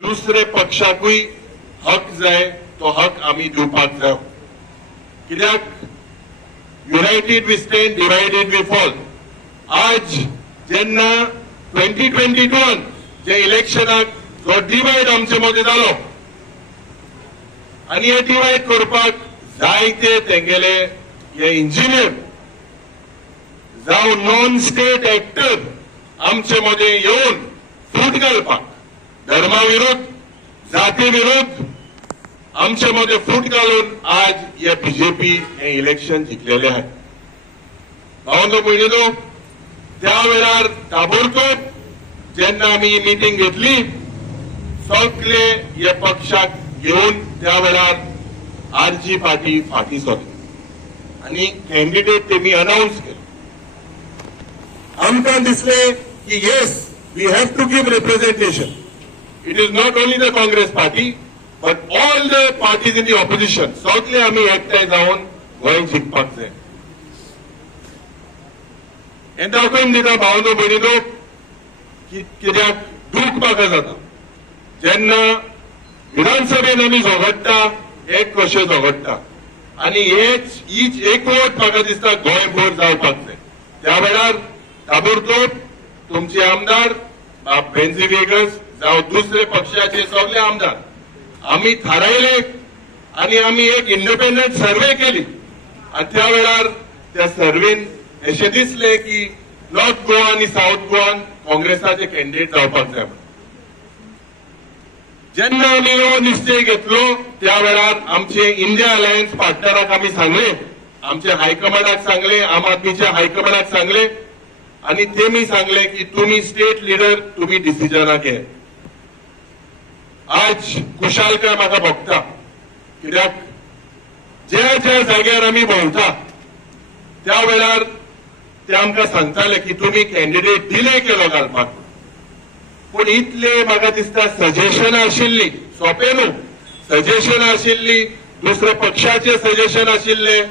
दुसरे पक्षाकूय हक जाय तो हक आमी दिवपाक जाय कित्याक united we stand divided we fall. आज जेन्ना 2022 जे इलेक्शनाक जो डिवायड आमचे मदीं जालो आनी हे डिवायड करपाक जायते तेंगेले हे इंजिनियर जावं नॉन स्टेट एक्टर आमचे मदीं येवन फूट घालपाक धर्माविरुद्ध जाती विरुद्ध आमचे मध्ये फूट घालून आज या बीजेपी हे इलेक्शन जिंकलेले आहे। भावंडो भयणीनो, त्या वेळार ताबडतोब जेन्ना आमी ही मीटिंग घेतली सगळे या पक्षाक घेऊन त्या वेळार आरजी पार्टी फाटी सरली आणि कॅन्डिडेट तेमी अनाउन्स केले। आमकां दिसले की yes we have to give representation. It is not only the Congress party, but all the parties in the opposition. सगळे आम्ही एकठांय जावन गोंय जिखपाक जाय हे दाखोवन दिता। भावनो भयणीनो, कित्याक दूख म्हाका जाता जेन्ना विधानसभेन आमी झगडटा एक कशें झगडटा आनी हीच एकवट म्हाका दिसता गोंयभर जावपाक जाय। त्या वेळार ताबडतोब तुमचे आमदार बेन्झी वेगस जावं दुसरे पक्षाचे सगळे आमदार आम्ही थारायले आणि आम्ही एक इंडिपेंडंट सर्वे केली आणि त्या वेळार त्या सर्वेन अशें दिसले की नॉर्थ गोवा आणि साऊथ गोवान काँग्रेसाचे कॅन्डिडेट जावपाक जाय। जेन्ना आमी हो निश्चय घेतलो त्या वेळार आमचे इंडिया अलायन्स पार्टनराक आमी सांगले, आमच्या हायकमांडाक सांगले, आम आदमीच्या हायकमांडाक सांगले आणि तेमी सांगले की तुम्ही स्टेट लिडर तुम्ही डिसिजनाक घे। आज कुशालकाय म्हाका भोगता कित्याक ज्या ज्या जाग्यार आमी भोंवता त्या वेळार ते आमकां सांगताले की तुम्ही कॅन्डिडेट डिले केलो घालपाक, पूण इतले म्हाका दिसता सजेशनां आशिल्ली, सोंपें न्हू, सजेशनां आशिल्ली, दुसरे पक्षाचे सजेशन आशिल्ले,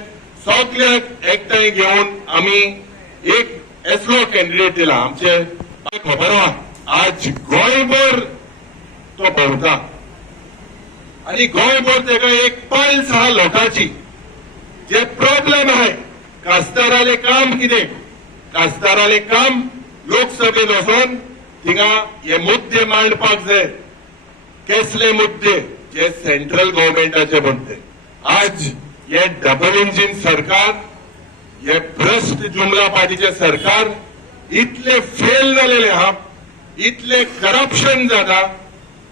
सगळ्याक एकठांय घेवन आमी एक असलो कॅन्डिडेट दिला। आमचे खबर आहा आज गोंयभर तो भोंवता आणि गोंयभर तेका एक पल्स आहा लोकांची जे प्रॉब्लेम आहे। कास्ताराले काम कितें, कास्ताराले काम लोकसभेत वचून थिंगा हे मुद्दे मांडपाक जाय। कसले मुद्दे? जे सेंट्रल गव्हर्नमेंटाचे मुद्दे। आज हे डबल इंजिन सरकार, हे भ्रष्ट जुमला पार्टीचे सरकार इतले फेल झालेले आहा, इतले करप्शन जाता,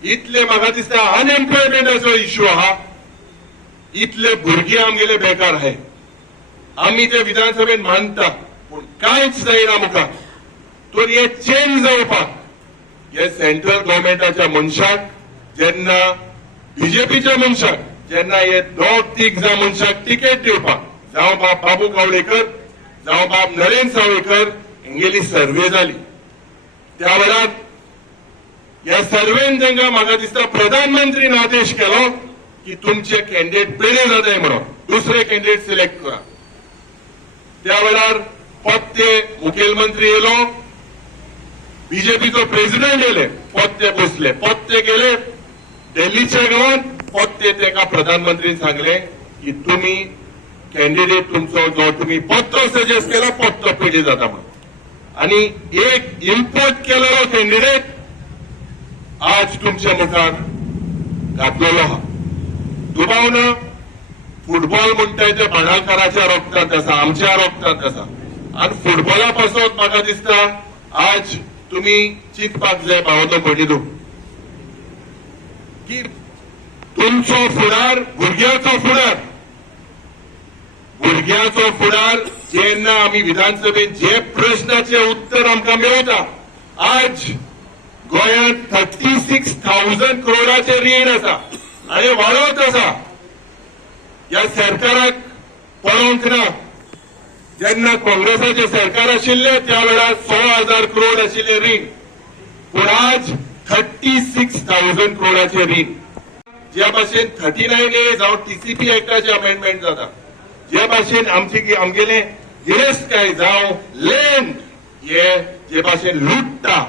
इतले म्हाका दिसता अनएम्प्लॉयमेंटाचो इश्यू आहा, इतले भुरगे आमगेले बेकार आहे। आमी ते विधानसभेत मानता पूण कांयच जायना मुखार। तर हे चेंज जावपाक हे सेंट्रल गव्हर्नमेंटाच्या मनशाक जेन्ना बीजेपीच्या मनशाक जेन्ना हे दोग तीग जा मनशाक तिकेट दिवपाक जावं बाब बाबू कावळेकर जावं बाब नरेंद्र सावयकर हेंगेली सर्वे जाली त्या वेळार या सर्वेन तांकां म्हाका दिसता प्रधानमंत्रीन आदेश केलो की तुमचे कॅन्डिडेट बेरे जाताय म्हणून दुसरे कॅन्डिडेट सिलेक्ट करा। त्या वेळार पत्ते मुखेलमंत्री येलो, बीजेपीचो प्रेसिडेंट येले, पत्ते बसले, पत्ते गेले दिल्लीच्या गांवांत, पत्ते ताका प्रधानमंत्रीन सांगले की तुम्ही कॅन्डिडेट तुमचो जो तुम्ही पत्तो सजेस्ट केला पत्तो पिढी जाता म्हणून आणि एक इम्पोर्ट केलेलो कॅन्डिडेट आज तुमच्या मुखार घातलेलो आहा। दुबावना फुटबॉल म्हणटाय ते भांडारकाराच्या रोगतांत आसा, आमच्या रोगतांत आसा आणि फुटबॉला पासून म्हाका दिसता आज तुम्ही चिंतपाक जाय भावनो भयणीनो की तुमचो फुडार भुरग्याचो फुडार, भुरग्याचो फुडार जेन्ना आमी विधानसभेत जे प्रश्नाचे उत्तर आमकां मेळटा। आज गोंयांत 36,000 करोडाचे रीण आसा आणि वाडत आसा। या सरकाराक पळोवंक ना, जेन्ना काँग्रेसाचे सरकार आशिल्ले त्या वेळार 16,000 करोड आशिल्ले रीण, पूण आज 36,000 करोडाचे रीण। ज्या भाशेन 39A जावं TCP एक्टाचे अमेंडमेंट जाता, ज्या भाशेन आमगेले गिरेस्तकाय जावं लँड हे जे भाशेन लुटता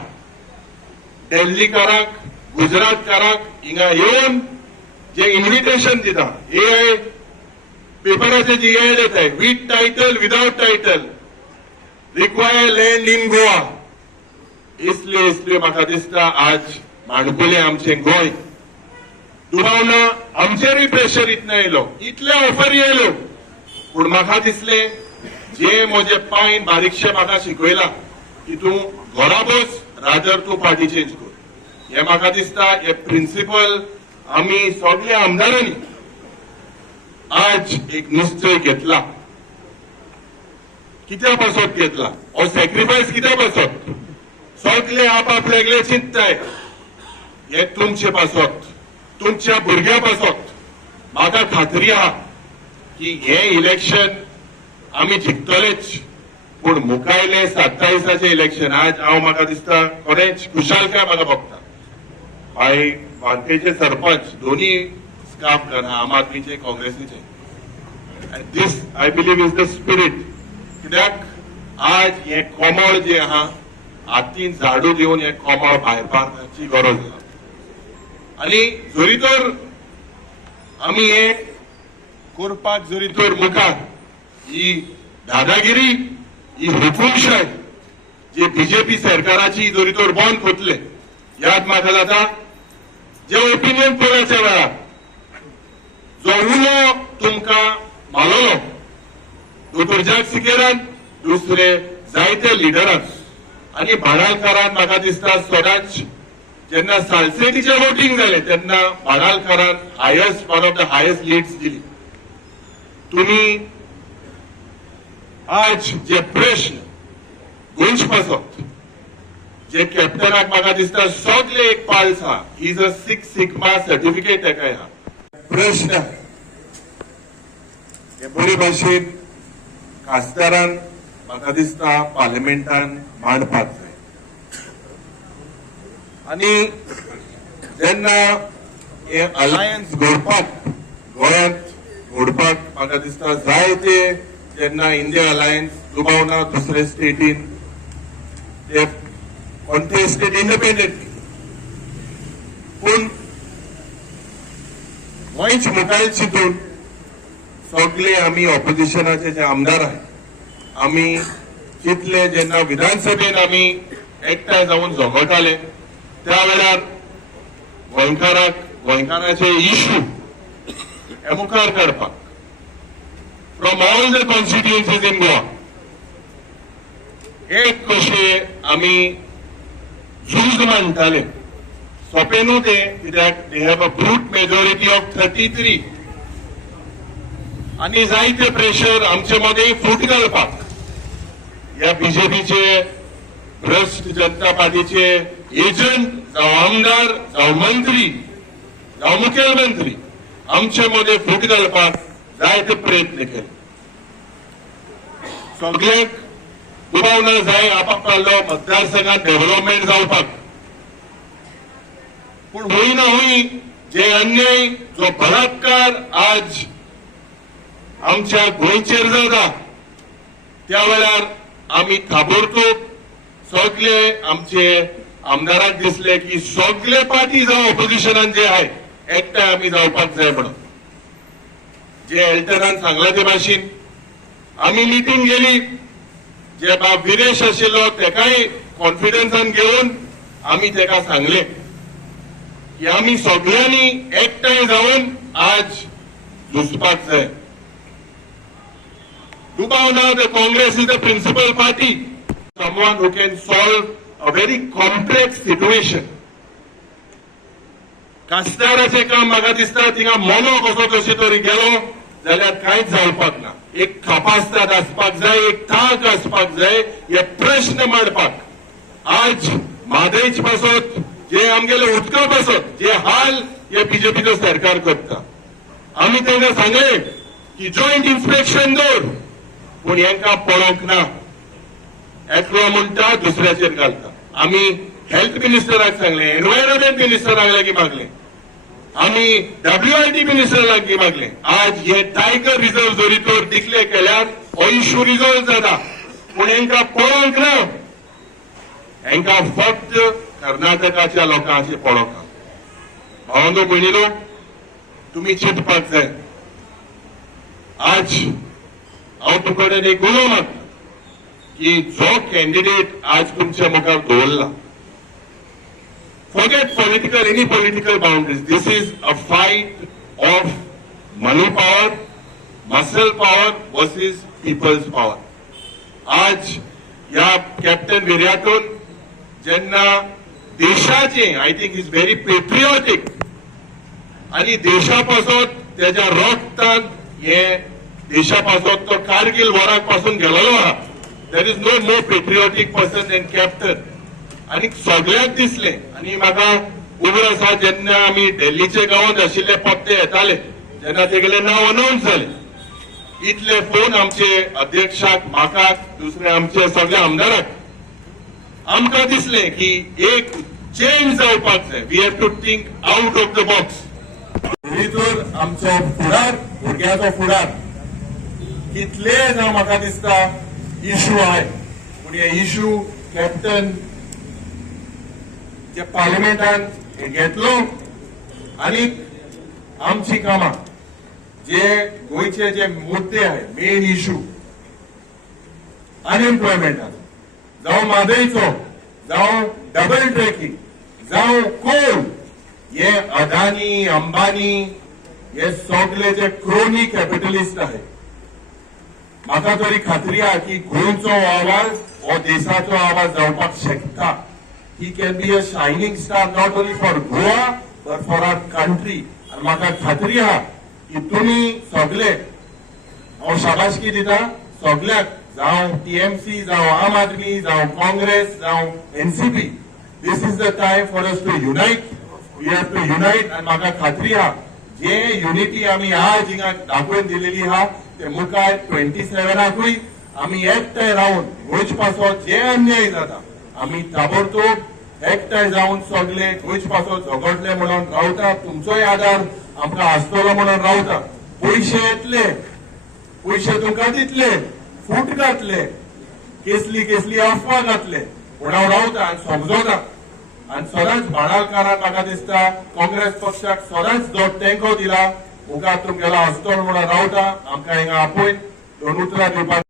दिल्लीकाराक गुजरातकारांक हिंगा येवन जे इन्व्हिटेशन दिता हे पेपराचे जी एड येताय with title without title require land in Goa इसले म्हाका दिसता आज माणकुले आमचे गोंय दुबावना आमचेरूय प्रेशर इतलें येयलो इतले ऑफर येयलो पूण म्हाका दिसले जे म्हजे पायन बारीकशे म्हाका शिकयला की तूं घरा बस रादर तूं पार्टी चेंज कर हे म्हाका दिसता हे प्रिन्सिपल आमी सगळ्या आमदारांनी आज एक निश्चय घेतला कित्या पासत घेतला हो सॅक्रिफायस कित्या पासत सगळे आपापल्यागले चिंतताय हे तुमचे पासत तुमच्या भुरग्या पासत म्हाका खात्री आहा की हे इलेक्शन आमी जिखतलेच पूण मुखायले 27 इलेक्शन आज हांव म्हाका दिसता खरेंच खुशालकाय म्हाका भोगता भाई वानखेडचे सरपंच दोन्ही स्काफ करा आम आदमीचे काँग्रेसीचे this I believe is the spirit कित्याक आज हे कोमळ जे आहा हातीन झाडू दिवन हे कोमळ भायर पाडपाची गरज आहा आनी जरी तर आमी हे करपाक जरी तर मुखार ही दादागिरी ही हुकूमशाही जे बीजेपी सरकाराची जरी तर बंद करतले याद म्हाका जाता जे ओपिनियन पोलाच्या वेळार जो उलो तुमकां मारलो दोतोर जॅक सिकेरान दुसरे जायते लिडरान आनी भाडालकारान म्हाका दिसता सदांच जेन्ना सालसेटीचे वोटिंग जाले तेन्ना भाडालकारान highest one of the highest leads दिली तुम्ही आज जे प्रश्न गोंयच पासत जे कॅप्टनाक म्हाका दिसता सगळे एक पाल्स आहा इज अ 6 सिग्मा सर्टिफिकेट तेका आहा प्रश्न हे बरे भाशेन खासदारान म्हाका दिसता पार्लिमेंटान मांडपाक जाय आनी जेन्ना हे अलायन्स घडपाक गोंयांत घडपाक म्हाका दिसता जायते जेन्ना इंडिया अलायन्स दुबावना दुसरे स्टेटीन ते कॉन्टेस्टेड इंडिपेंडेंटली पूण गोंयच मुखार चिंतून सगळे आमी ऑपोजिशनाचे जे आमदार आहात आमी चिंतले जेन्ना विधानसभेन आमी एकठांय जावन झगडटाले त्या वेळार गोंयकाराचे इश्यू हे मुखार काडपाक from all the constituencies in Goa एक कशे आमी झूज मांडटाले सोंपें न्हू ते कित्याक they have a brute majority of 33 आनी जायते प्रेशर आमचे मदें फूट घालपाक ह्या बीजेपीचे भ्रष्ट जनता पार्टीचे एजंट जावं आमदार जावं मंत्री जावं मुखेलमंत्री आमचे मदें फूट घालपाक जायते प्रयत्न केले सगळ्यांक दुबावना जाय आपापलो मतदारसंघात डेव्हलपमेंट जावपाक पूण होय ना होय जे अन्याय जो बलात्कार आज आमच्या गोंयचेर जाता त्या वेळार आमी ताबडतोब सगळे आमचे आमदाराक दिसले की सगळे पार्टी जावं ऑपोजिशनान जे आहे एकठांय आमी जावपाक जाय म्हणून जे एल्टनान सांगला ते भाशेन आमी मिटींग गेली जे बाब विरेश आशिल्लो तेकाय कॉन्फिडन्सान घेवन आमी तेका सांगले की आमी सगळ्यांनी एकठांय जावन आज झुजपाक जाय दुबावना the Congress is the principal party someone who can solve a very complex situation खासदाराचे काम म्हाका दिसता थिंगा मोनो कसो कशे तरी गेलो जाल्यार कांयच जावपाक ना एक खापास्ताद आसपाक जाय एक ताक आसपाक जाय हे प्रश्न मांडपाक आज म्हादयच पासत जे आमगेले उदका पासत जे हाल हे बीजेपीचो सरकार करता आमी तांकां सांगले की जॉयंट इन्स्पेक्शन दवर पूण हेंकां पळोवंक ना एकलो म्हणटा दुसऱ्याचेर घालता आमी हेल्थ मिनिस्टराक सांगले एनवायरमेंट मिनिस्टराक लागीं मागले आमी WIT मिनिस्टराक लागीं मागले आज हे टायगर रिझर्व जरी तर डिक्लेअर केल्यार हो इश्यू रिझॉल्व जाता पूण हेंकां पळोवंक ना हेंकां फक्त कर्नाटकाच्या लोकांचे पळोवंक भावंडो भयणीलो तुम्ही चिंतपाक जाय. आज हांव तुका कडेन एक उलो मागता की जो कॅन्डिडेट आज तुमच्या मुखार दवरला, forget any political boundaries. This is a fight of money power, muscle power versus people's power. आज या कॅप्टन विराटोन जेन्ना देशाचे आय थिंक इज व्हेरी पेट्रिऑटिक आणि देशापासून त्याच्या रक्तान हे देशापासून तो कारगिल वॉराक पासून गेलेलो आहा. There is no more patriotic person than captain. आणि सगळ्याक दिसले आणि म्हाका खबर आसा जेन्ना आमी दिल्लीचे गांवांत आशिल्ले पत्ते येताले जेन्ना तेगेले नांव अनाउन्स जाले, इतले फोन आमचे अध्यक्षाक, म्हाका, दुसरे आमचे सगळ्या आमदाराक आमकां दिसले की एक चेंज जावपाक जाय. We have to think out of the box. तर आमचो फुडार, भुरग्याचो फुडार कितले जावं म्हाका दिसता इश्यू आहाय, पूण हे इश्यू कॅप्टन जे पार्लिमेंटान घेतलो आणि आमची कामां जे गोयचे जे मुद्दे आहे, मेन इश्यू अनएम्प्लॉयमेंटाचो जावं म्हादयचो, जावं डबल ट्रॅकिंग, जावं कोल, हे अदानी अंबानी हे सगळे जे क्रोनी कॅपिटलिस्ट आहे, म्हाका तरी खात्री आहा की गोंयचो आवाज हो देशाचो आवाज जावपाक शकता. He can be a shining star not only for Goa but for our country. आणि म्हाका खात्री आहा की तुम्ही सगळे, हांव शाबासकी दिता सगळ्याक, जावं टीएमसी, जावं आम आदमी, जावं काँग्रेस, जावं NCP. This is the time for us to unite. We have to unite. आणि म्हाका खात्री आहा जे युनिटी आमी आज हिंगा दाखोवन दिलेली आहा ते मुखार 27 आमी एकठांय रावन गोंयचे पासत जे अन्याय जाता आमी ताबडतोब एकठांय जावन सगळे गोंयचे पासत झगडले म्हणून रावता. तुमचोय आदार आमकां आसतलो म्हणून रावता. पयशे येतले, पयशे तुमकां दितले, फूट घातले, केसली अफवा घातले, पूण हांव रावता आनी समजोता. आणि सदांच भाडालकारांक म्हाका दिसता काँग्रेस पक्षाक सदांच जो तेंको दिला, मुखार तुमगेलो आसतलो म्हणून रावता. आमकां हिंगा आपयन 2 उतरां दिवपाक